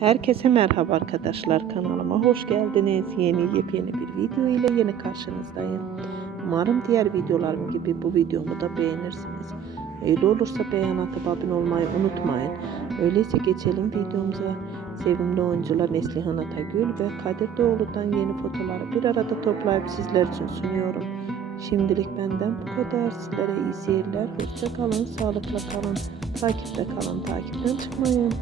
Herkese merhaba arkadaşlar kanalıma hoş geldiniz. Yeni yepyeni bir video ile yeni karşınızdayım. Umarım diğer videolarım gibi bu videomu da beğenirsiniz. Öyle olursa beğen atıp abone olmayı unutmayın. Öyleyse geçelim videomuza. Sevimli oyuncular Neslihan Atagül ve Kadir Doğulu'dan yeni fotoğrafları bir arada toplayıp sizler için sunuyorum. Şimdilik benden bu kadar. Sizlere iyi seyirler. Hoşça kalın, sağlıkla kalın. Takipte kalın, takipten çıkmayın.